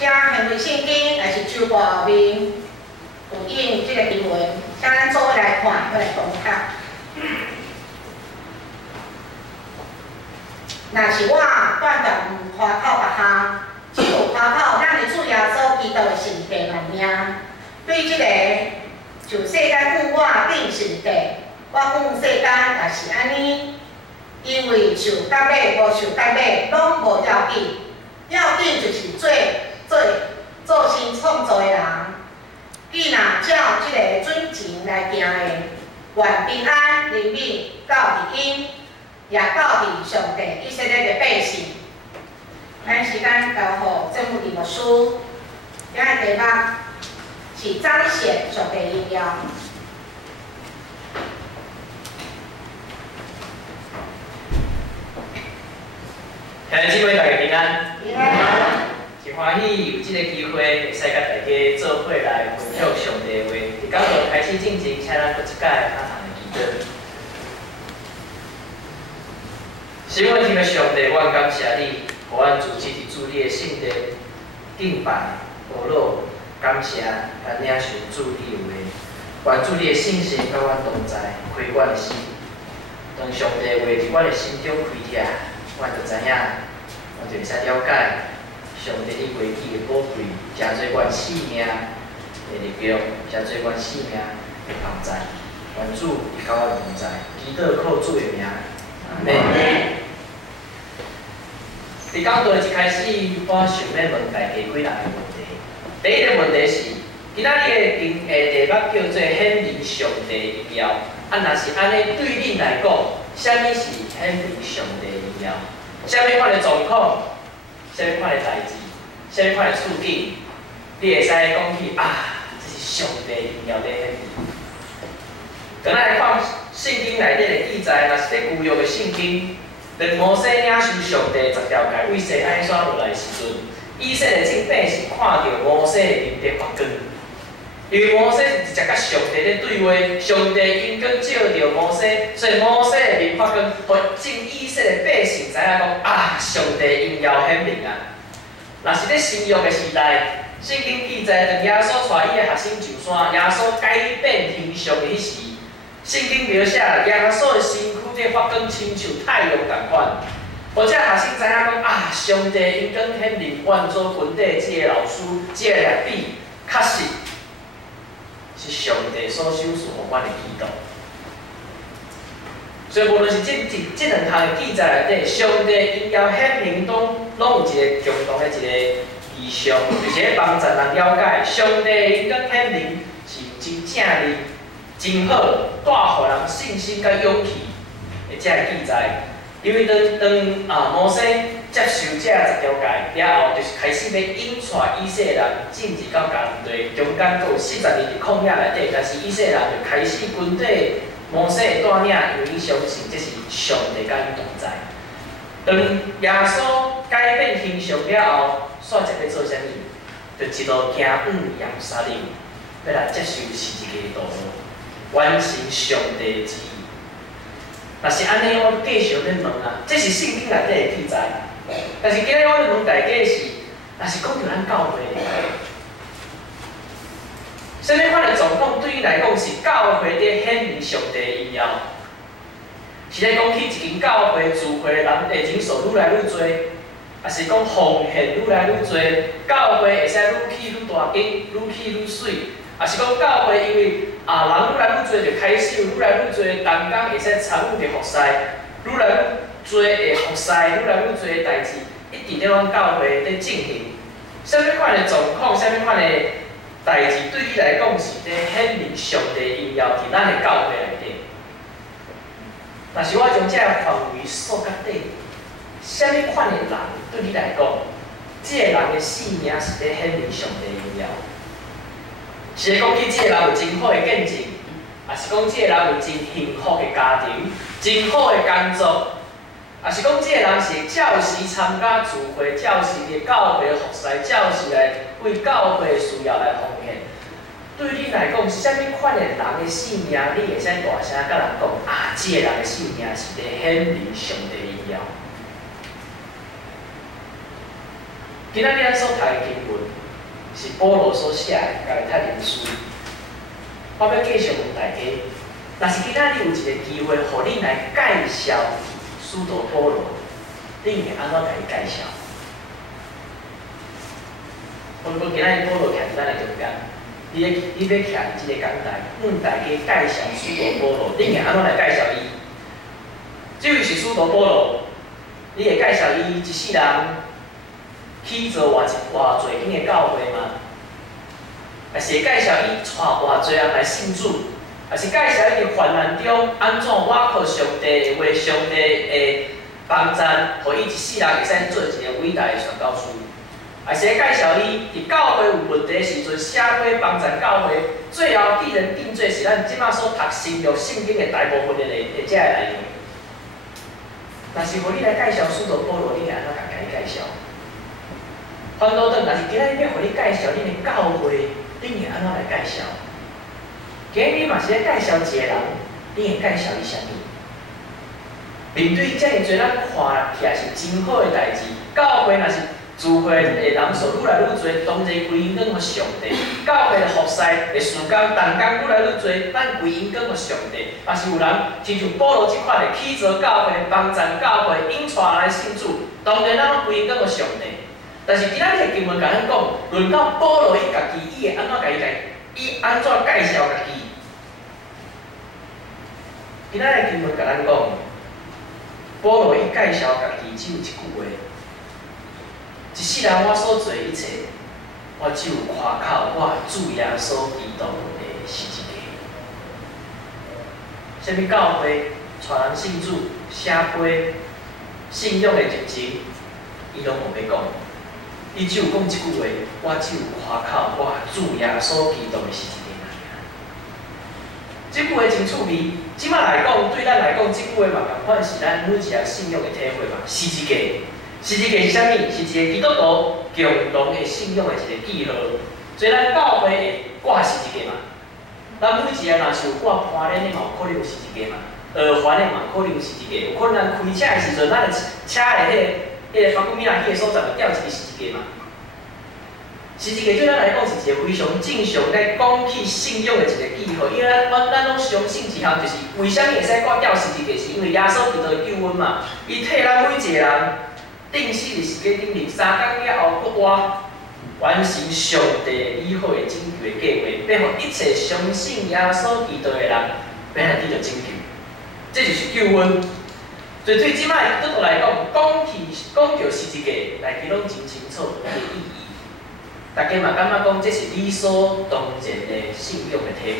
请行为圣经也是周报后面有印这个经文，请咱做伙来看，来同读。若是我断断夸口别项，只有夸口咱的主耶稣基督的圣地万名。对即个，就世间父我定圣地，我讲世间也是安尼。因为受得买无受得买，拢无要紧，要紧就是做新创造的人。既若照即个准情来行的，愿平安灵敏到伫因，也到伫上帝以色列的百姓。咱时间交互政府题目书，今日题目是彰显上帝荣耀。兄弟姊妹，大家平安。平安。真欢喜有这个机会，会使甲大家做伙来分享上帝的话。伫讲道开始进前，请咱搁一届较长的祈祷。神，阮天的上帝，阮感谢你，互阮主持伫主你的圣地敬拜、祷告，感谢咱领受主你的话，愿主你的信心甲阮同在，开阮的心。当上帝的话伫阮的心中开拆，阮就知影，阮就会使了解。上帝你话语的宝贵，真做阮生命的力量，真做阮生命的同在。愿主你甲阮同在，祈祷靠主的名，阿门。伫讲道一开始，我想要问大家几项个问题。第一个问题是，今仔日的题目叫做显明上帝荣耀。若是安尼，对恁来讲，啥物是显明上帝荣耀？啥物款的状况？啥物款的代志，啥物款的处境，你会使讲起啊，这是上帝荣耀的显明。今仔来看圣经内底的记载，若是伫旧约的圣经，当摩西领受上帝10条诫为西奈山落来的时阵，以色列正百姓看到摩西的面在发光，因为摩西是直接甲上帝咧对话，上帝因光照着摩西，所以摩西的面发光，互正以色列百姓知影讲啊，上帝荣耀显明啊。若是咧新约的时代，圣经记载，当耶稣带伊的学生上山，耶稣改变形象的迄时，圣经描写耶稣的身躯在发光，亲像太阳共款。或者学生知影讲啊，上帝因光显明，阮做群体即个老师，即个律比，确实是上帝所手赐互阮的祈祷。所以无论是这两项的记载内底，上帝荣耀显明中，拢有一个共同的一个意象，就是咧帮助人了解上帝因光显明是真正的、真好，带互人信心甲勇气的这个记载。因为当摩西接受这10条诫了后，就是开始要引带以色列人进入到迦南地，中间佫有40年伫旷野内底，但是以色列人就开始军队。摩西的带领，因为伊相信这是上帝甲伊同在。当耶稣改变形象了后，煞接要做啥物？就一路行往耶路撒冷，要来接受十字架的道路，完成上帝的旨意。若是安尼，我继续要问啊，这是圣经内底的记载。但是今日我要问大家的是，若是讲到咱教会。什么款的状况对伊来讲是教会伫显明上帝的荣耀？是咧讲起一间教会聚会的人的人数愈来愈多，还是讲奉献愈来愈多？教会会使愈起愈大间，愈起愈水？还是讲教会因为人愈来愈多，就开始有愈来愈多同工会使参与的服侍，愈来愈多的服侍，愈来愈多的代志，一直咧阮教会咧进行。什么款的状况？什么款的？代志对你来讲是咧显明上帝荣耀伫咱的教会内底。但是我将这个范围缩较短，什么款的人对你来讲，这个人的性命是咧显明上帝荣耀？是咧讲起这个人有真好的见证，还是讲这个人有真幸福的家庭、真好的工作，还是讲这个人是照时参加聚会、照时伫教会服侍、照时来为教会的需要来奉献？对你来讲，什么款的人的性命，你会使大声甲人讲啊？这个人的性命是咧显明上帝的荣耀。今仔日咱所读的经文是保罗所写的《加拉太人书》。我要继续问大家，若是今仔日有一个机会，互恁来介绍使徒保罗，恁会安怎甲伊介绍？我今仔日保罗徛伫咱的中间，你要徛伫即个讲台，问大家介绍使徒保罗，恁会安怎来介绍伊？这位是使徒保罗，你会介绍伊一世人去做偌侪间的教会吗？还是会介绍伊带偌侪人来信主？还是介绍伊伫患难中安怎倚靠上帝的话、上帝的帮赞，互伊一世人会使做一个伟大的传教士？还是介绍伊伫教会有问题时阵，社会帮赞教会，最后既然定罪是咱即马所读新约圣经的大部分的这个内容。若是互你来介绍使徒保罗，你会安怎甲伊介绍？反倒转，若是今仔日要互你介绍恁的教会，恁会安怎来介绍？今日你嘛是咧介绍一个人，你会介绍伊啥物？面对遮尔侪咱看起来是真好的代志，教会若是聚会的人数愈来愈多，当然归因讲互上帝；教会的服侍的事工，同工愈来愈多，咱归因讲互上帝。若是有人亲像保罗即款的起造教会、帮赞教会、引带来信主，当然咱拢归因讲互上帝。但是今仔日的经文甲咱讲，论到保罗伊家己，伊会安怎甲伊安怎介绍家己？今仔日的经文甲咱讲，保罗伊介绍家己只有一句话。一世人我所做一切，我只有夸口我主耶稣基督的十字架。什么教会、传人信主、社会、信仰的热情，伊拢无要讲。伊只有讲一句话：我只有夸口我主耶稣基督的十字架。这句话真趣味。即摆来讲，对咱来讲，这句话嘛共款是咱每一个信仰的体会嘛，十字架。十字架是啥物？是一个基督徒共同的信仰的一个记号。所以咱教会会挂十字架嘛，咱每一个若是有挂攀链的嘛，有可能有十字架嘛；耳环的嘛，有可能有十字架。有可能咱开车的时阵，咱的车的迄个法国米拉迄个所在会吊一个十字架嘛。十字架对咱来讲是一个非常正常在讲起信仰的一个记号，因为咱拢相信一项，就是为啥物会使挂吊十字架，是因为耶稣基督的救恩嘛，伊替咱每一个人。定死的时间顶立3天了后，佫完成上帝美好的拯救的计划，要互一切相信耶稣基督的人，要来得到拯救。这就是救恩。所以对即摆基督徒来讲，讲到十字架，内底拢真清楚伊的意义。大家嘛感觉讲这是理所当然的信仰的体会。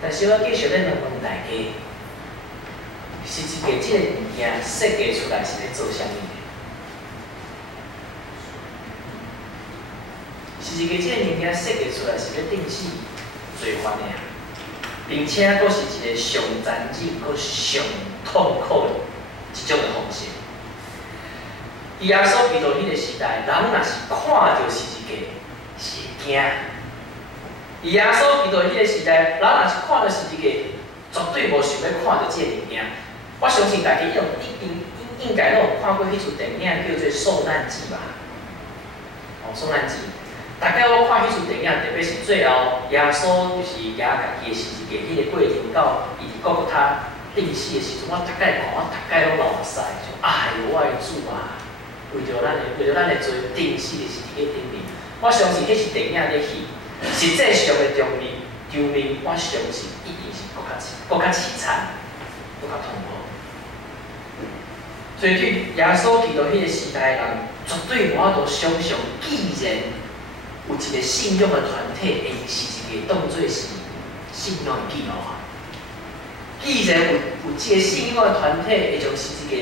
但是我继续咧问大家。十字架这个物件设计出来是咧做啥物？十字架这个物件设计出来是咧定死罪犯的，并且佫是一个上残忍、佫上痛苦的一种的方式。耶稣基督迄个时代，人若是看到十字架是会惊。耶稣基督迄个时代，人若是看到十字架，绝对无想要看到这个物件。我相信大家应该拢有看过迄出电影叫做《受难记》吧？哦，《受难记》，大家我看迄出电影，特别是最后耶稣就是举家己的十字架迄个过程到伊伫各各他定死的时阵，我大概看，我大概拢流屎，就哎呦我的主啊！为着咱的罪定死的十字架顶面，我相信迄是电影的戏，实际上的场面，我相信一定是搁较凄惨，搁较痛苦。所以对耶稣基督迄个时代的人，绝对无法度想象，既然有一个信仰的团体会以十字架当作是信仰的记号啊！既然有一个信仰的团体会将十字架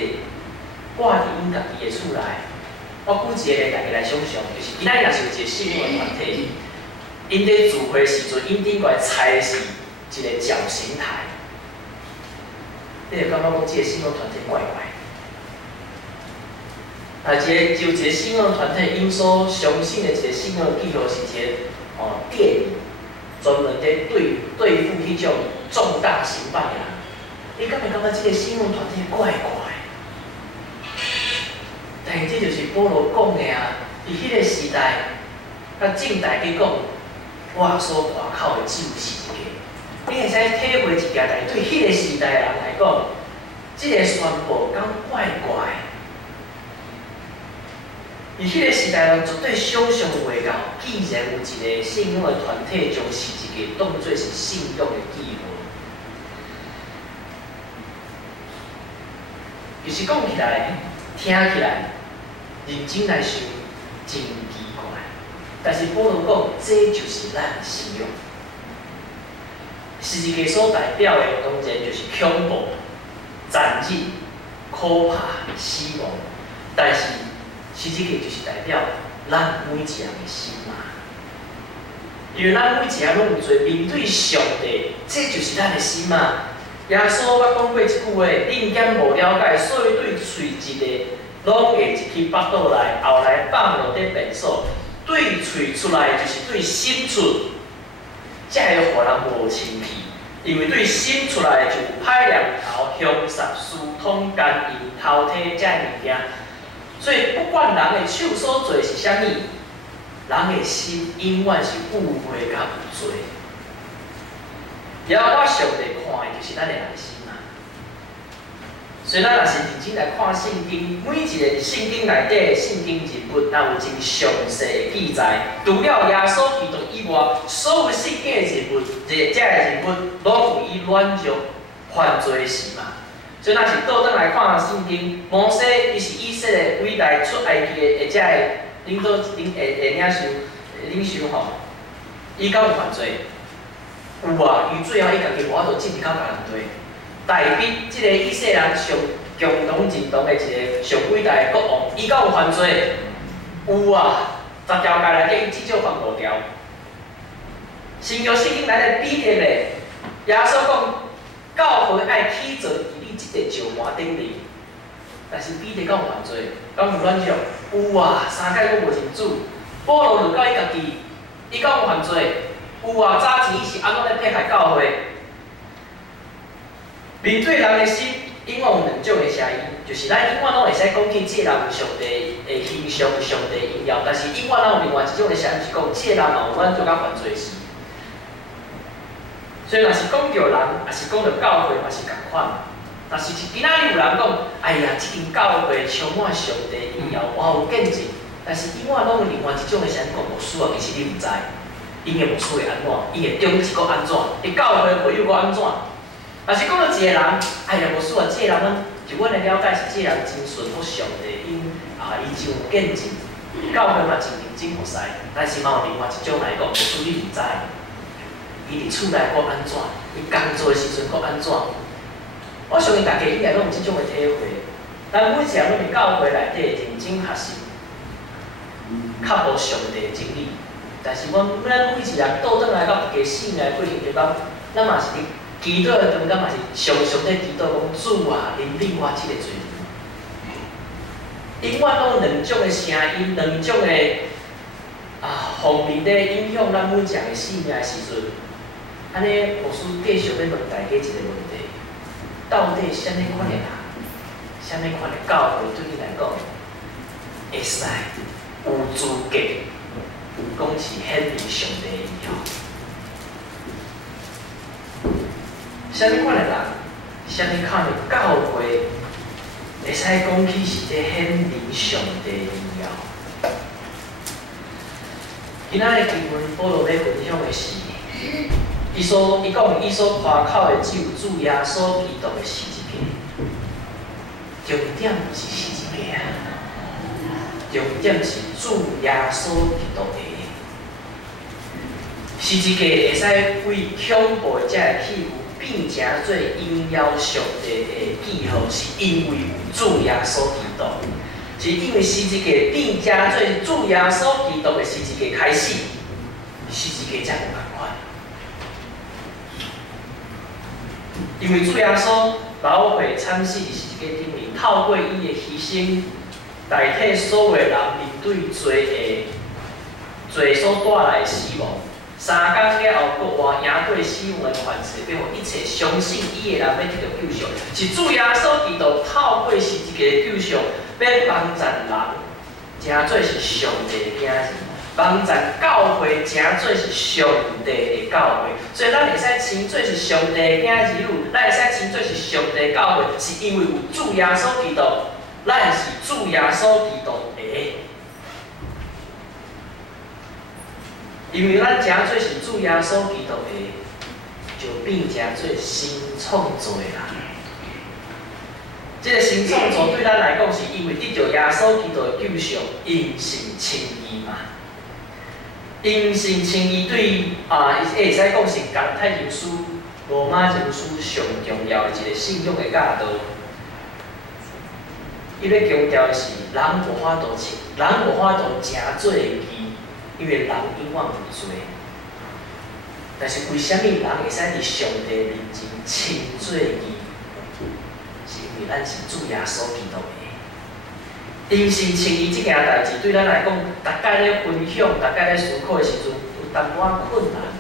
挂伫因家己的厝内，我举一个大家来想象，就是今仔日若是有一个信仰的团体，因在聚会时阵，因顶块踩的是一个绞刑台，你就感觉讲这个信仰团体怪怪。就一个信仰团体，因所相信的一个信仰记号是一个电影，专门在对付迄种重大刑犯的人。你敢会感觉这个信仰团体怪怪？但是这就是保罗讲的啊，伫迄个时代，甲正代去讲，我所挂靠的只有是一个。你会使体会一件代志，对迄个时代的人来讲，即个宣布敢怪怪。伫迄个时代人绝对想象袂到，既然有一个信仰的团体将是一个当作是信仰的记号。就是讲起来、听起来、认真来想，真奇怪。但是保罗讲，这就是咱的信仰。十字架所代表的，当然就是恐怖、残忍、可怕、死亡。但是十字架就是代表咱每一个人的心嘛。因为咱每一个人拢有做面对上帝，这就是咱的心嘛。耶稣捌讲过一句话：恁减无了解，所以对喙一个，拢会入去腹肚内，后来放落伫便所。对喙出来就是对心出，才会互人无清气。因为对心出来就有歹念头、凶杀、私通、奸淫、偷摕这物件。所以不管人的手所做是啥物，人的心永远是误会甲有罪。也我上帝看的就是咱的内心嘛。所以咱若是认真来看圣经，每一个圣经内底的圣经人物，咱有真详细的记载。除了耶稣基督以外，所有圣经的人物，这个人物，拢有伊软弱犯罪的事嘛。所以咱是倒转来看圣经，摩西伊是以色列伟大出埃及的这个领导领袖吼，伊敢有犯罪？有啊，伊最后伊家己无法度进入到迦南地。大比即个以色列人上共同认同的一个上伟大的国王，伊敢有犯罪？有啊，10条诫内底伊至少犯5条。新约圣经内底比例的，耶稣讲教会爱起坐伫你即个石盘顶里，但是彼得敢有犯罪？敢有软弱？有啊，3届我无认主。保罗就到伊家己，伊敢有犯罪？有啊，早前伊是安怎咧迫害教会？面对人的心，永远有两种的声音，就是咱永远拢会使讲起这个人有上帝的形象、上帝的荣耀，但是永远咱有另外一种的声音是讲，这个人嘛有咱做甲犯罪事。所以若是讲着人，也是讲着教会，嘛是共款。但是今仔日有人讲，哎呀，即间教会充满上帝的荣耀，哇有见证，但是永远拢有另外一种的声音讲无需要，其实你毋知。因的牧师会安怎？因的中是搁安怎？伊教会会又搁安怎？若是讲到一个人，哎呀，牧师啊，这个人，就阮的了解是，这个人真顺服上帝，伊真有见证，教会嘛真认真服侍。但是嘛有另外一种来讲，牧师你毋知，伊伫厝内搁安怎？伊工作的时阵搁安怎？我相信大家应该拢有即种的体会。咱每一个人拢伫教会内底认真学习，较无上帝的真理。但是咱每一个人倒转来到家信的过程中间，咱嘛是伫祈祷的中间，嘛是上帝祈祷讲主啊，怜悯我即个罪人。永远拢两种的声音，两种的方面咧影响咱每一个人的生命的时阵，安尼牧师继续要问大家一个问题：到底啥物款的人，啥物款的教会对你来讲，会使有资格？讲是显明上帝的荣耀。啥物款的人，啥物款的教会，会使讲起是这显明上帝的荣耀。今仔日经文保罗要分享的是，伊讲伊所夸口的只有主耶稣基督的十字架，重点不是十字架啊，重点是主耶稣基督的。十字架会使为恐怖的这个器具变成做荣耀上帝的记号，是因为有主耶稣基督，是因为十字架变成做主耶稣基督的十字架开始，十字架才有共款。因为主耶稣流血惨死伫十字架顶面，透过伊的牺牲，代替所有的人面对罪所带来的死亡。3天了后，国王赢过死亡的权势，要互一切相信伊的人要得到救赎。是主耶稣基督透过十字架的救赎，要帮助人真做是上帝的囝儿。网站教会真做是上帝的教会，所以咱会使称做是上帝的囝儿女，咱会使称做是上帝的教会，是因为有主耶稣基督，咱是主耶稣基督的。因为咱真做是主耶稣基督的，就变真做新创造的人。这个新创造对咱来讲，是因为得到耶稣基督的救赎，因信称义嘛。因信称义对会使讲是加拉太人书、罗马人书上重要的一个信仰的教导。伊要强调的是，人无法度真做会义，因为人永远有罪。但是为什么人会使伫上帝面前称做义？是因为咱是主耶稣基督的。因信称义这件代志，对咱来讲，大家咧分享、大家咧思考的时阵，有淡薄仔困难。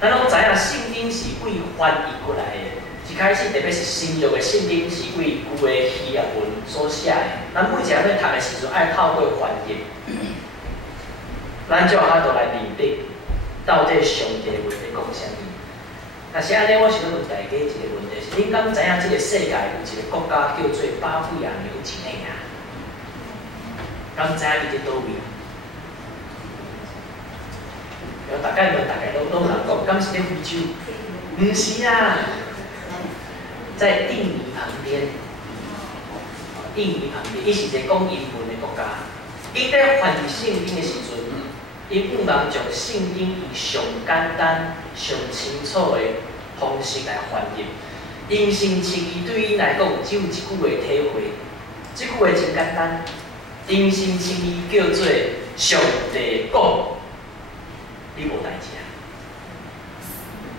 咱拢知影圣经是为翻译过来的，一开始特别是新约的圣经是为旧的希腊文所写的。咱每一个咧读的时阵，爱透过翻译，咱才有法度来明白到底上帝的话在讲啥物。若是安尼，我想问大家一个问题：是恁敢知影这个世界有一个国家叫做巴布亚纽几内亚？敢知影伊伫倒位？大概问大家都有人讲，敢是伫非洲？毋是啊，在印尼旁边。印尼旁边，伊是一个讲英文的国家。伊在翻译圣经的时阵，伊不能将圣经以上简单、上清楚的方式来翻译。因信称义对伊来讲，只有一句话体会，这句话真简单。因信称义叫做上帝讲，你无代志啊！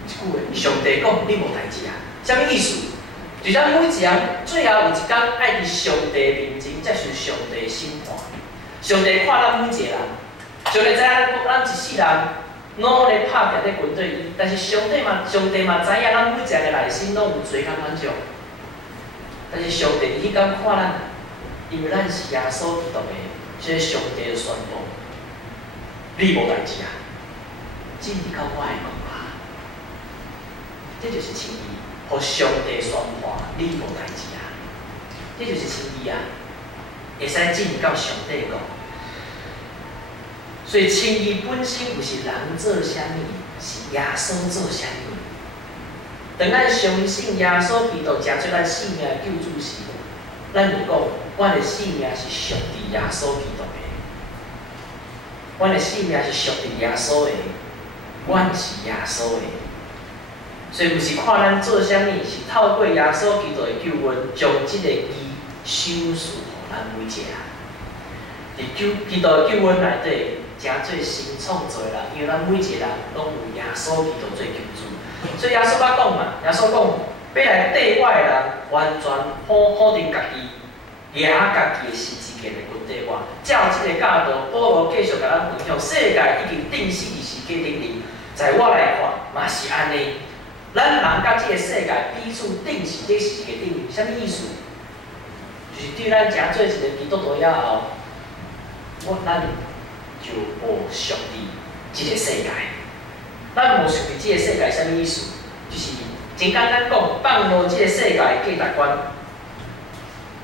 一句话，上帝讲你无代志啊！啥物意思？就是咱每一个人最后有一天爱伫上帝面前接受上帝审判。上帝看咱每一个人，上帝知影咱一世人努力拍拼咧军队，但是上帝嘛知影咱每一个内心拢有罪甲反种。但是上帝伊敢看咱，因为咱是耶稣基督的，所以上帝就宣布：你无代志啊！只是靠我的讲法，这就是称义。互上帝宣判，你无代志啊！这就是称义啊！会使进到上帝讲。所以称义本身不是人做啥物，是耶稣做啥物。当咱相信耶稣基督成做咱生命的救主时，咱就讲，阮的生命是属于耶稣基督的。阮的生命是属于耶稣的，阮是耶稣的。所以不是看咱做啥物，是透过耶稣基督的救恩，将这个义收束互咱每一个人。伫基督的救恩内底，真做新创造的人，因为咱每一个人拢有耶稣基督做救主。所以耶稣捌讲嘛，耶稣讲，要来对我的人，完全否定家己，掠家己的十字架来跟对我。照这个教导，保罗继续甲咱分享，世界已经定死伫十字架顶面，在我来看，嘛是安尼。咱人甲这个世界彼此定是这十字架顶面，啥物意思？就是对咱真做一个基督徒以后，咱就无属于这个世界。咱无属于这个世界，啥物意思？就是真简单讲，放落这个世界的价值观，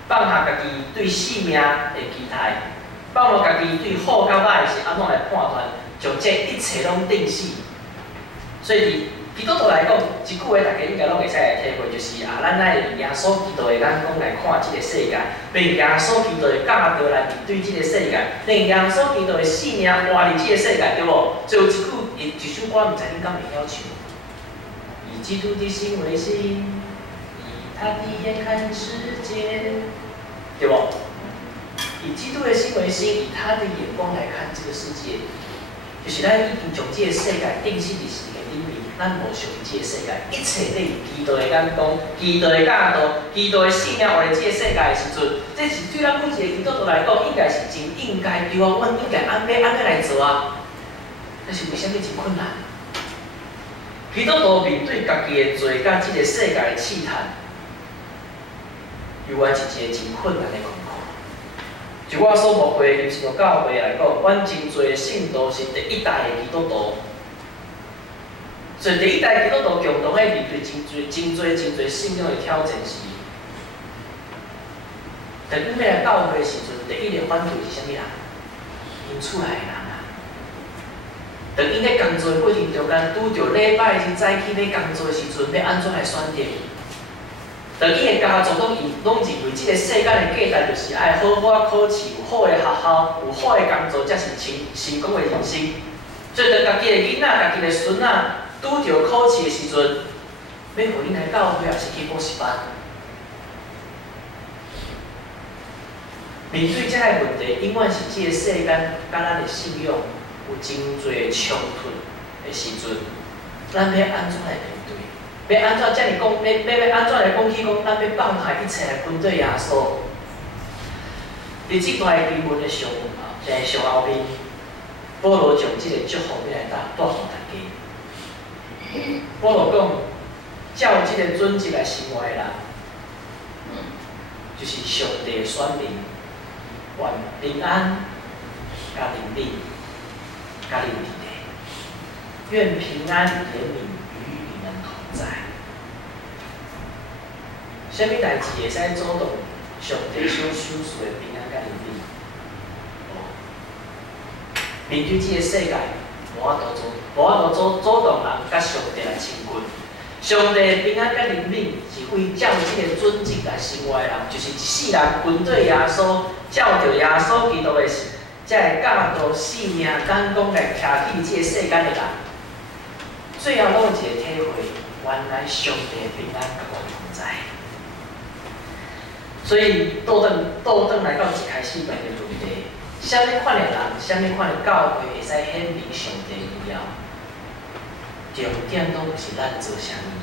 放下家己对生命的期待，放落家己对好甲歹是安怎来判断，将这一切拢定死。所以基督徒来讲，一句话大家应该拢会使来体会，就是咱爱用耶稣基督的眼光来看这个世界，并耶稣基督的教导来面对这个世界，令耶稣基督的生命活入这个世界，对无？最后一首歌，唔知恁敢会晓唱？以基督的心为心，以他的眼看世界，对无？以基督的心为心，以他的眼光来看这个世界，就是咱已经将这个世界定死伫是个顶面。咱无属于这个世界，一切都以基督的眼光、基督的教导、基督的信仰活在这个世界的时阵，这是对咱每一个基督徒来讲，应该是真应该对啊，阮应该安尼来做啊。但是为什么真困难？基督徒面对家己的罪甲这个世界的试探，永远是一个真困难的功课。就我所无会的神教会来讲，阮真侪信徒是第一代的基督徒，所以第一代基督徒共同诶面对真侪信仰的挑战是，但阮要来教会的时阵，第一个反对是啥物人？因厝内的人啊。当因咧工作的过程中间，拄着礼拜日早起要工作的时阵，要安怎来选择？当伊的家族拢认为，即个世间的价值就是爱好好考试，有好的学校，有好的工作，才是成功的人生。所以，当家己的囡仔、家己的孙仔拄着考试的时阵，要互恁来教会，也是去补习班。面对这个问题，永远是即个世间甲咱的信仰有真侪冲突的时阵，咱要安怎来面对？要安怎遮尔讲？要安怎来讲起讲？咱要放下一切来跟对耶稣。伫即段经文的上后面，保罗将即个祝福要来带互大家。保罗讲，照即个准则来生活的人，就是上帝的选民。愿平安，甲灵力，甲你伫内。愿平安怜悯与你们同在。什么代志会使阻挡上帝所赏赐的平安甲灵力？面对这个世界，无法度阻挡人甲上帝来亲近。上帝的平安甲怜悯是为照这个准则来生活的人，就是一世人跟对耶稣。照着耶稣基督的，才会教导性命敢讲来徛起这个世间的人，最后拢有一个体会，原来上帝的平安甲我同在。所以倒转来到一开始问的问题，啥物款的人，啥物款的教会会使显明上帝的荣耀？重点拢不是咱做啥物，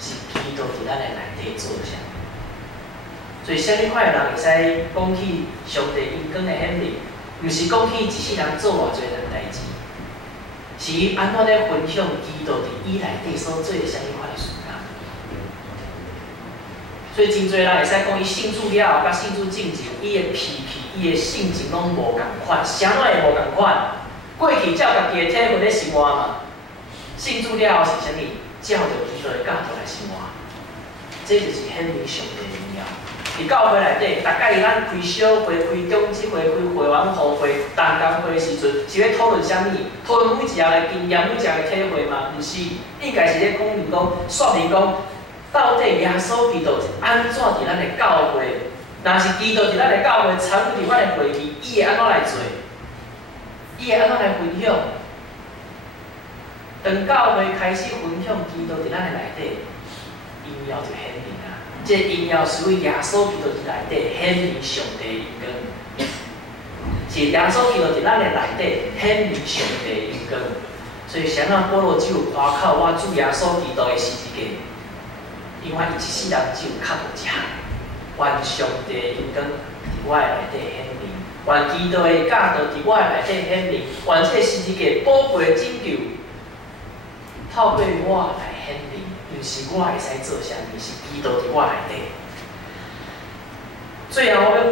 是基督伫咱的内底做啥物。所以，啥物款的人会使讲起上帝恩光的显明，毋是讲起一世人做偌侪人代志，是伊安怎咧分享基督伫伊内底所做的啥物款的事情。所以，真侪人会使讲伊信主了后，甲信主进前，伊的脾气、伊的性情拢无共款，啥物会无共款？过去照家己的体会咧生活嘛，信主了后是啥物？照着基督的教导来生活，这就是显明上帝的荣耀。伫教会内底，大概咱开小会、开中级会、开会员互会、同工会的时阵，是要讨论啥物？讨论每一项的经验、每一项的体会吗？毋是，应该是咧讲明讲，说明讲，到底耶稣基督是安怎伫咱的教会？若是基督伫咱的教会参与伫阮的会议，伊会安怎来做？伊会安怎来分享？当教会开始分享基督伫咱的内底，荣耀就显明啊！这荣耀是为耶稣基督伫内底显明上帝的恩光，是耶稣基督伫咱的内底显明上帝的恩光。所以，谁人保罗只有夸口我主耶稣基督的十字架，因为伊一世人只有靠一项，愿上帝的恩光伫我的内底显明，愿基督的教导伫我的内底显明，愿这十字架宝贵的拯救透过我来显明。毋是我会使做啥物，是基督伫我内底。最后，我要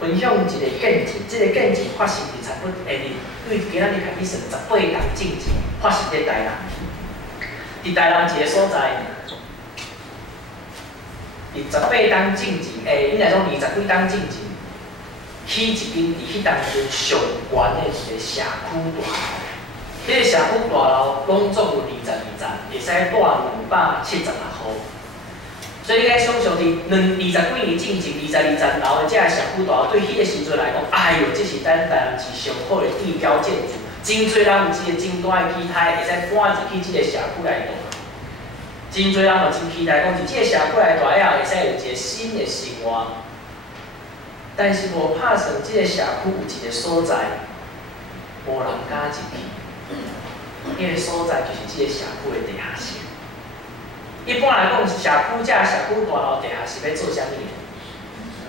分享一个见证，这个见证发生伫差不多下日，对今仔日开始算18天进前，发生伫台南。伫台南一个所在，伫18天进前，应该讲20几天进前，起一间伫迄当阵上悬的一个社区大楼。迄个社区大楼拢总有22层，会使住276户。所以你该想象伫20几年进前22层楼的这个社区大楼，对迄个时阵来讲，哎哟，这是咱台南市上好的地标建筑，真侪人有一个真大的期待，会使搬入去这个社区内底。真侪人嘛真期待讲，伫这个社区内底以后，会使有一个新的生活。但是无拍算，这个社区有一个所在，无人敢入去。迄个所在就是这个社区的地下室。一般来讲，社区大楼地下室要做啥物？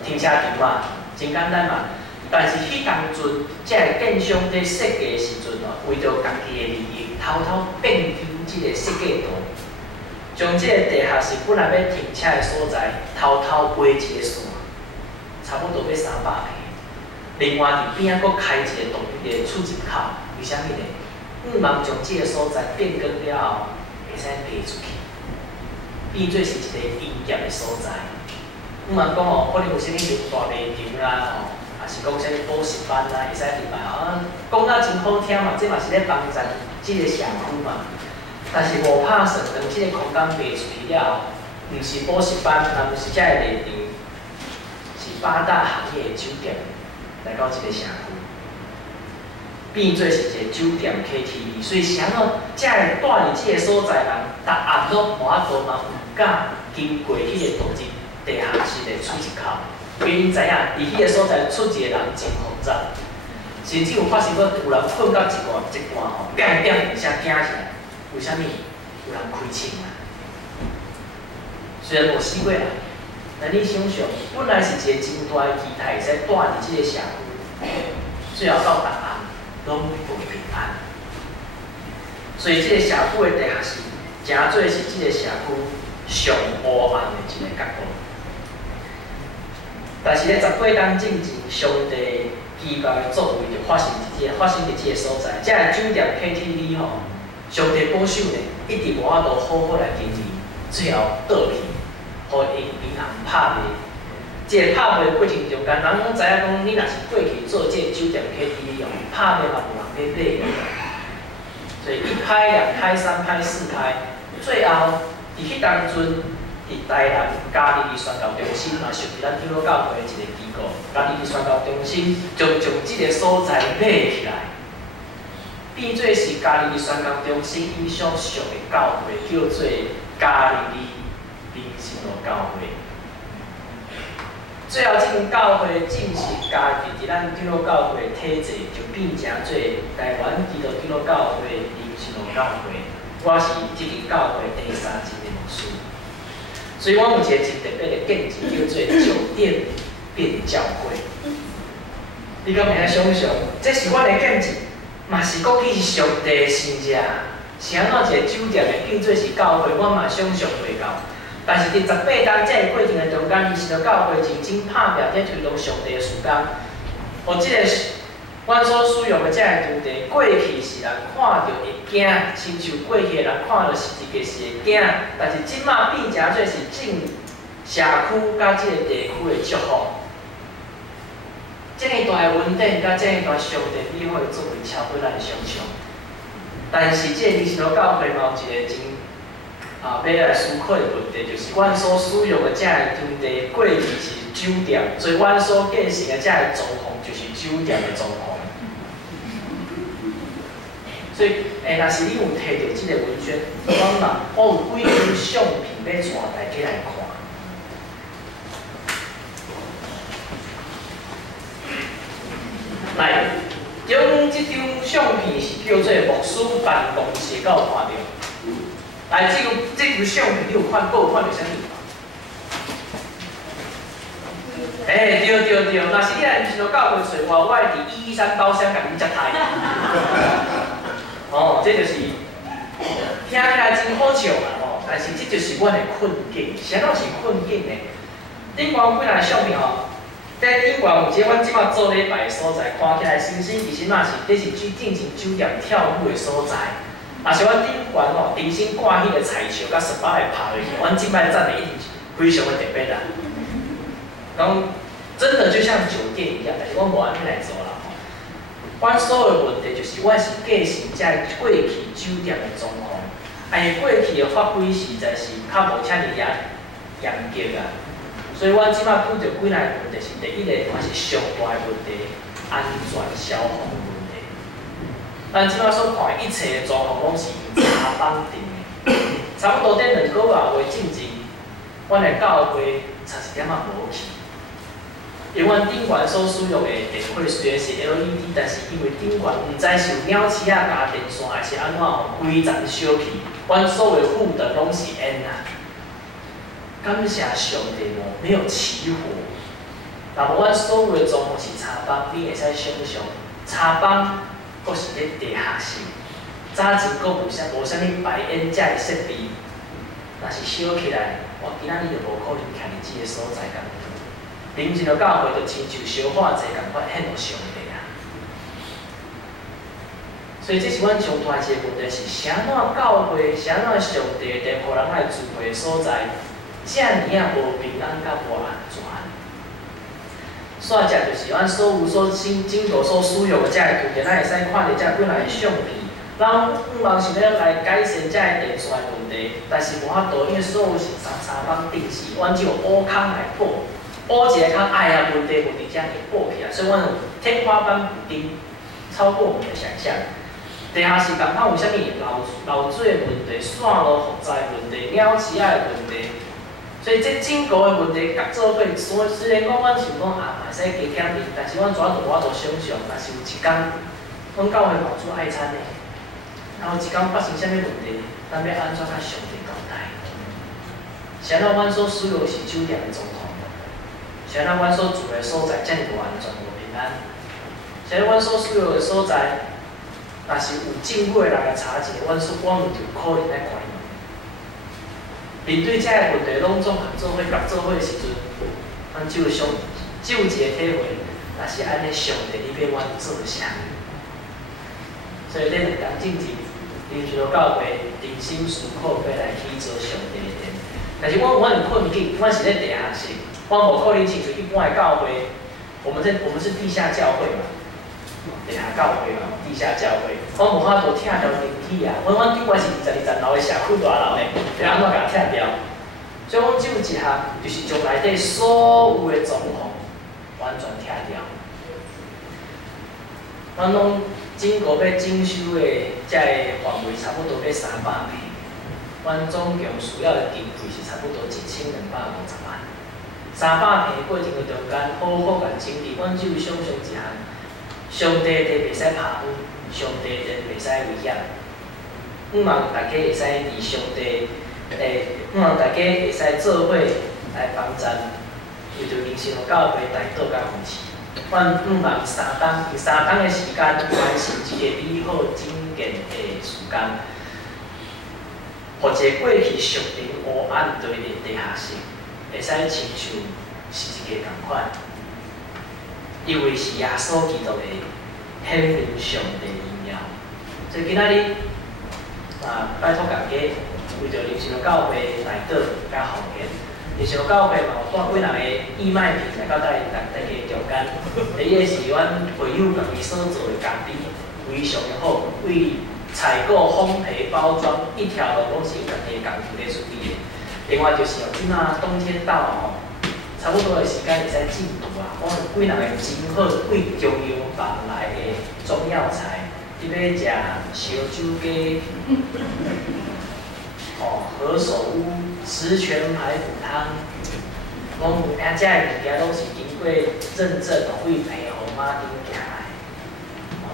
停车场嘛，真简单嘛。但是迄当阵，这个建商在设计的时阵哦，为着家己的利益，偷偷变更这个设计图，将这个地下室本来要停车的所在，偷偷挖一个线，差不多要300平。另外伫边仔佫开一个独立的出入口，为虾米呢？毋茫将即个所在变更了后，会使卖出去，变做是一个营业的所在。毋茫讲吼，可能有啥物大卖场啦，吼，也是讲啥物补习班啦，会使入来啊。讲到真好听嘛，这嘛是咧帮助即个社区嘛。但是无拍算，当即个空间卖出去了后，毋是补习班，也毋是遮个卖场，是8大行业的酒店来到即个社区。变做是一个酒店 KTV， 所以是安怎，遮个住伫即个所在人，逐暗拢无法度嘛有敢经过迄个独立地下室的出入口，因为因知影伫迄个所在出入的人真复杂，甚至有发生过有人困到一半吼，点一声惊起来，为虾米？有人开枪啊！虽然无死过人，但你想想，本来是一个真大的期待，会使住伫即个社区，最后到逐暗。拢无平安，所以即个社区的地下室，诚做是即个社区上黑暗的一个角落。但是咧18当进前，上帝奇妙的作为就发生伫即个所在。遮个酒店 KTV 吼，上帝保守呢，一直无法度好好来经营，最后倒去，互因银行拍卖。即个拍卖过程中间，人拢知影讲，你若是过去做即个酒店 KTV 哦，拍卖嘛无人要买，所以1拍、2拍、3拍、4拍，最后伫迄当阵，伫台南嘉义宣教中心嘛，属于咱长老教会一个机构，嘉义宣教中心将即个所在买起来，变做是嘉义宣教中心以所属的教会，叫做嘉义平信路教会。最后，即间教会正式加入伫咱长老教会的体制，就变成做台湾基督长老教会平信路教会。我是即间教会第3任的牧师，所以我有一个真特别的见证，叫做酒店变教会。你敢会晓想象？这是我的见证，嘛是过去是上帝的心者，是安怎一个酒店会变做是教会，我嘛想象袂到。但是伫18当这个过程的中间，伊是着教会认真拍拼，在推动上帝的事工。互即个阮所使用的这个场地，过去是人看着会惊，亲像过去的人看着是一个是会惊，但是即马变成做是正社区甲即个地区的祝福。这么大的稳定，甲这么大上帝美好的作为，超过咱的想象。但是即个平信路教会嘛有一个真。要来思考的问题，就是阮所使用的这个场地，过去是酒店，所以阮所建成的这个装潢就是酒店的装潢。所以，若是你有摕到这个文宣，我有几张相片要带大家来看。来，将这张相片是叫做牧师办公室，敢有看到？来，这张相片你有看到啥物？对，若是你来平信路教会找我，我会伫113包厢甲你接待。哦，这就是听起来真好笑啦，吼！但是这就是阮的困境，啥拢是困境呢？顶悬有几张相片吼，在顶悬有一个阮即马做礼拜的所在，看起来星星其实嘛是，这是进前酒店跳舞的所在。也是阮顶悬吼，重新挂迄个彩球，甲18个拍落去，阮即摆站的一定是非常的特别啦。然后真的就像酒店一样，但是阮无安尼来做啦吼。阮所有的问题就是，阮是继承遮过去酒店的状况，因过去的法规实在是较无遮尔严格啊，所以阮即摆拄着几项问题是第一个，嘛是上大的问题，安全消防。咱即摆所看一切的状况，拢是查绑定的。差不多在2个月话进前，阮的教会差一点仔无去。因为阮顶悬所使用的电火虽然是 LED， 但是因为顶悬毋知是有鸟鼠仔加电线，还是安怎吼，规层烧去。阮所有的副灯拢是烟啊。感谢上帝哦，没有起火。那么阮所有的状况是查绑，你会使想象查绑。阁是咧地下室，早前阁无啥物排烟遮个设备，若是烧起来，我今仔日就无可能徛伫即个所在工作。临近着教会，就亲像烧化祭共款献互上帝啊。所以这是阮上大一个问题是：啥怎教会，啥怎上帝伫互人来聚会所在，遮尔啊无平安甲无安全？煞只就是阮所有所经过所使用的遮个图片，咱会使看到遮几来相片。咱毋茫想要来改善遮个电线的问题，但是无法度，因为所有是三方定时，阮只有挖坑来补，补一个坑，哎呀，问题伫遮会补起来，所以阮有天花板补丁，超过我们的想象。地下室共款有啥物漏水的问题、线路复杂的问题、鸟鼠仔的问题，所以这整个的问题甲做伙，虽然讲阮想讲啊，嘛使加减力，但是阮怎无法度想象，若是有一天，阮教会冒出爱餐的，然后一天发生啥物问题，咱要安怎甲上帝交代？谁让阮所使用是酒店的总统？谁让阮所住的所在遮尔无安全无平安？谁让阮所使用的所在？若是有政府的人来查一下，阮就可能来管。面对遮个问题，拢总合做伙合作伙的时阵，阮只有一个体会，若是安尼，上帝你要阮做啥？所以这两件正临时教会定心思考，要来去做上帝的殿。但是阮有困境，阮是咧地下室，阮无可能亲像一般的教会，我们是地下教会嘛。地下教会嘛，地下教会，阮无法度拆掉灵体啊！阮顶管是22楼的社区大楼呢，要安怎甲拆掉？所以阮只有一项，就是将内底所有的装潢完全拆掉。阮拢经过要整修的遮个范围差不多要300平，阮总共需要的经费是差不多1250万。300平的过程的中间，好好甲整理，阮只有想象一项。上帝地袂使拍分，上帝地袂使危险。毋望大家会使伫上帝毋望大家会使做伙来帮赞，为着人生教会大道甲扶持。阮毋望用3天的时间完成一个美好整建的时间，或者过去属灵黑暗堆的地下室，会使亲像是一个共款。因为是耶稣基督的显明上帝荣耀，所以今仔日拜托大家为着灵性教会内道甲奉献，灵性教会嘛有带几人个义卖品来到大家中间。第一个是阮会友家己所做的咖啡，非常的好，为采购、烘焙、包装一条龙拢是有家己的工具咧处理的。另外就是即马冬天到吼。差不多的时间会使进步啊！我有几人会真好，贵中药房来的中药材，你要食烧酒鸡、何首乌、十全排骨汤，拢有遮个物件拢是经过认证，为配合马丁行来。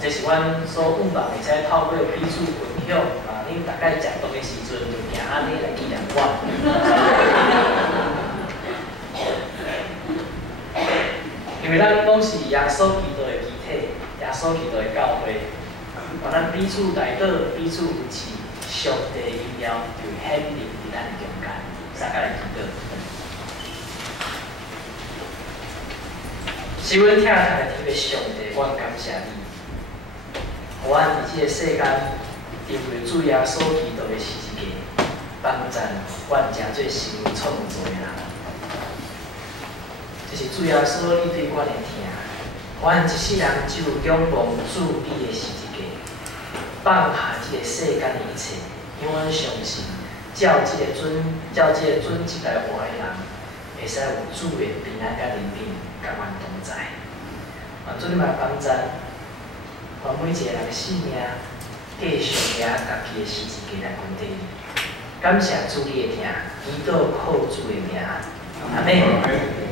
这是阮所务望会使透过彼此分享啊！恁大概食饭的时阵就行安尼来纪念我。因为咱拢是耶稣基督的肢体，耶稣基督的教会，咱彼此内道，彼此扶持，上帝的荣耀就显明伫咱中间。大家来祈祷。是阮听台天的上帝，我感谢你，互阮伫即个世间，因为主耶稣基督的十字架，帮赞阮诚做成为创造的人。就是主要说，你对阮的疼，阮一世人只有仰望主你的十字架，放下这个世间的一切，因为阮相信，照这个准一代活的人，会使有主的平安甲怜悯，甲阮同在。愿主你嘛帮赞，愿每一个人的性命，继续拿家己的十字架来跟底。感谢主你的疼，祈祷靠主的名，阿门。